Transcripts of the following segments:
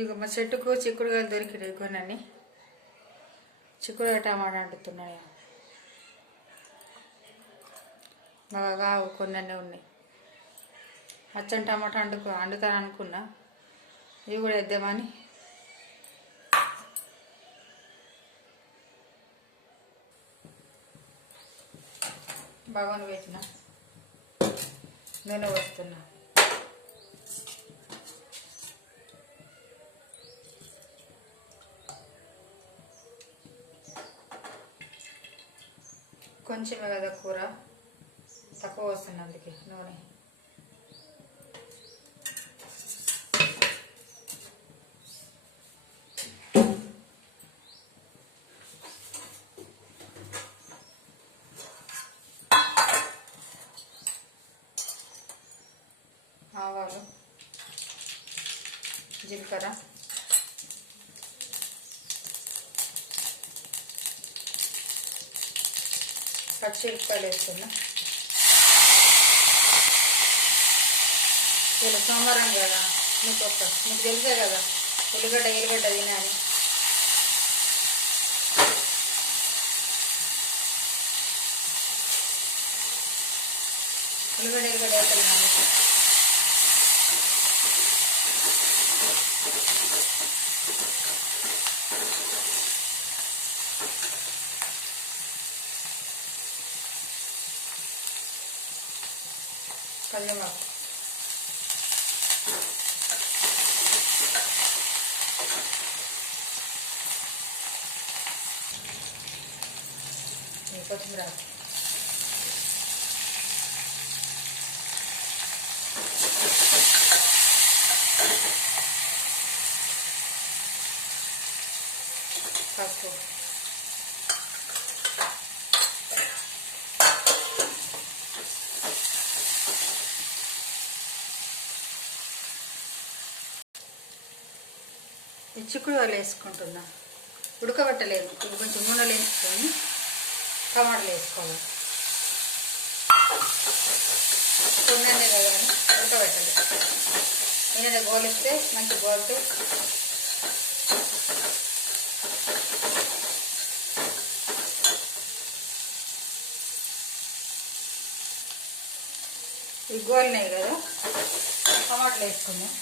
ఇక మా చెట్టుకు చిక్కుడుకాయలు దొరికినాయి కొన్నీ. చిక్కుడుకాయ టమాటా వండుతున్నాయి. బాగా కొన్ని ఉన్నాయి. పచ్చని టమాటా వండుతాను అనుకున్నా. ఇవి కూడా వేద్దామని బాగానే పెట్టిన నూనె పోస్తున్నా. కొంచెమే కదా కూర, తక్కువ వస్తుంది అందుకే నూనె. ఆవాలు, జీలకర్ర, పచ్చిమిరపకాయలు వేస్తున్నా. ఇలా సోమవారం కదా, మీకు తెలుసే కదా ఉల్లిగడ్డ తినాలి. ఉల్లిగడ్డ వేస్తున్నాను. కరివేపాకు, కొత్తిమీర, పసుపు, ఈ చిక్కుడుకాయలు వేసుకుంటున్నా. ఉడకబెట్టలేదు, కొంచెం నూనెలు వేసుకొని టమాటాలు వేసుకోవాలి. కొన్నే కదా ఉడకబెట్టాలి. నూనె గోలిస్తే మంచి గోలితే ఇవి గోలినాయి కదా, టమాటాలు వేసుకుందాం.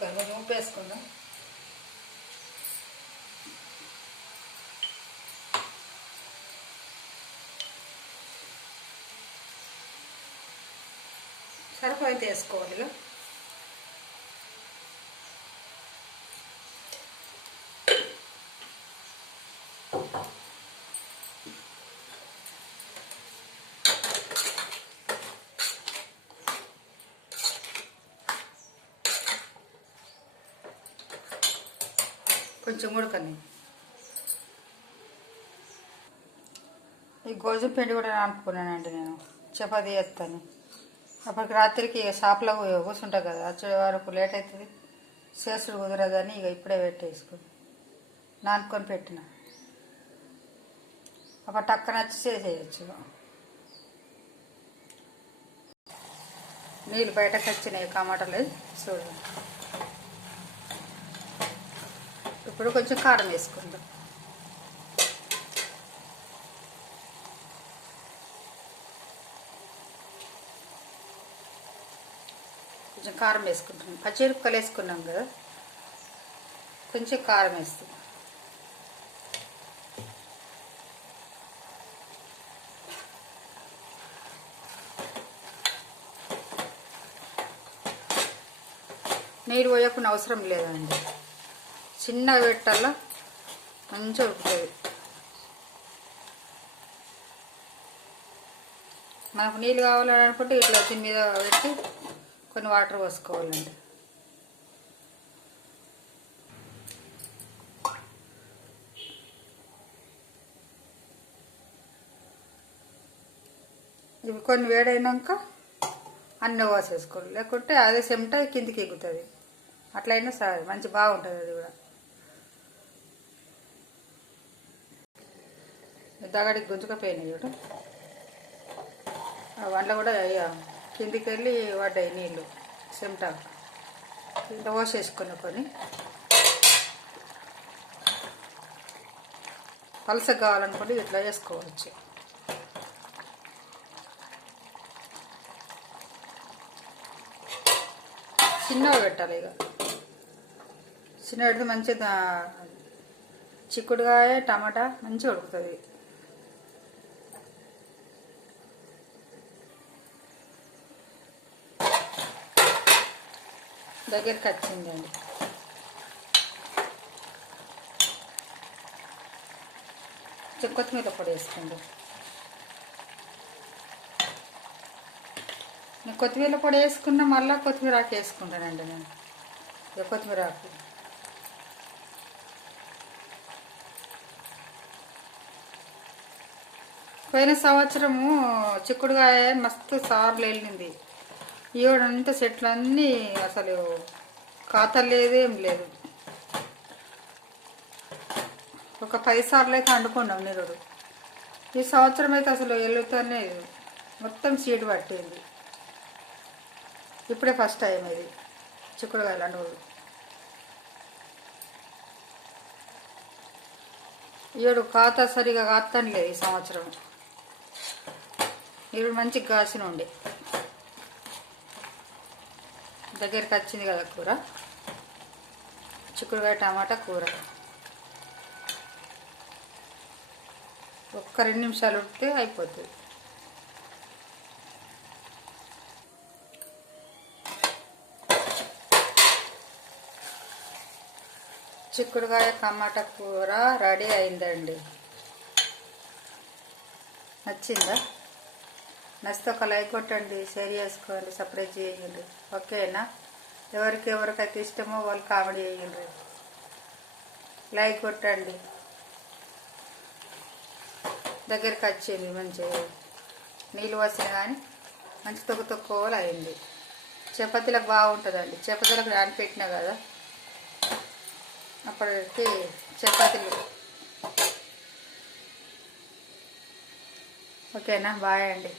కొంచెం ఉప్పు వేసుకుందాం. సరిపోయితే వేసుకోవాలి. కొంచెం ఉడకని. ఈ గోధుమ పిండి కూడా అనుకున్నానండి నేను చపాతీ చేస్తాను. అప్పటికి రాత్రికి షాప్లో కూర్చుంటా కదా, వచ్చే వరకు లేట్ అవుతుంది, చేసుడు కుదరదని ఇక ఇప్పుడే పెట్టేసుకుని నానుకొని పెట్టిన. అప్పుడు టక్కన వచ్చి చేసేయచ్చు. నీళ్ళు బయటకు వచ్చినాయి టమాటాలు చూడండి. ఇప్పుడు కొంచెం కారం వేసుకుందాం. కొంచెం కారం వేసుకుంటున్నాం. పచ్చిమిరపకాయలు వేసుకున్నాం కదా, కొంచెం కారం వేస్తాం. నీరు పోయకుండా అవసరం లేదండి, చిన్నగా పెట్టాలా, మంచిగా ఉడుకుతుంది. మనకు నీళ్ళు కావాలని అనుకుంటే ఇట్లా దీని మీద పెట్టి కొన్ని వాటర్ పోసుకోవాలండి. ఇవి కొన్ని వేడైనాక అన్నీ పోసేసుకోవాలి, లేకుంటే అదే చెమట కిందికి ఎగుతుంది. అట్లయినా సరే మంచి బాగుంటుంది. అది కూడా దగడికి గుంజుకపోయినాయి చూడు, వంటలు కూడా కిందికి వెళ్ళి పడ్డాయి నీళ్ళు, చెమట ఇంత పోసేసుకుని కొన్ని. పలసగా కావాలనుకోండి ఇట్లా వేసుకోవచ్చు. చిన్నగా పెట్టాలి, ఇక చిన్న పెడితే మంచిగా చిక్కుడుకాయ టమాటా మంచిగా ఉడుకుతుంది. దగ్గరికి వచ్చిందండి. కొత్తిమీర పొడి వేసుకోండి. నేను కొత్తిమీర పొడి వేసుకున్నా, మళ్ళీ కొత్తిమీర ఆకు వేసుకుంటానండి నేను. ఇక కొత్తిమీర ఆకు పోయిన సంవత్సరము చిక్కుడుకాయ మస్తు సార్లు వెళ్ళింది. ఈవిడంతా చెట్లన్నీ అసలు ఖాతాలు లేదేం లేదు. ఒక 10 సార్లు అయితే వండుకున్నాం నిరుడు. ఈ సంవత్సరం అయితే అసలు వెళ్తానే మొత్తం సీడ్ పట్టింది. ఇప్పుడే ఫస్ట్ టైం ఇది చిక్కుడుకాయలు వండుడు. ఈడు ఖాతా సరిగా కాస్తాను లేదు ఈ సంవత్సరం. ఈడు మంచి కాసిన ఉండే. దగ్గరికి వచ్చింది కదా కూర, చిక్కుడుకాయ టమాటా కూర. ఒక్క 2 నిమిషాలు ఉడికితే అయిపోతుంది. చిక్కుడుకాయ టమాటా కూర రెడీ అయిందండి. నచ్చిందా? నచ్చితే ఒక లైక్ కొట్టండి, షేర్ చేసుకోండి, సబ్స్క్రైబ్ చేయండి. ఓకేనా? ఎవరికైతే ఇష్టమో వాళ్ళు కామెంట్ చేయండి, లైక్ కొట్టండి. దగ్గరికి వచ్చింది, మంచిగా నీళ్ళు వచ్చినా కానీ మంచి తొక్కులు అయింది. చపాతీలకు బాగుంటుందండి. చపాతీలకు నానపెట్టినా కదా, అప్పటికి చపాతీలు. ఓకేనా? బాయ్ అండి.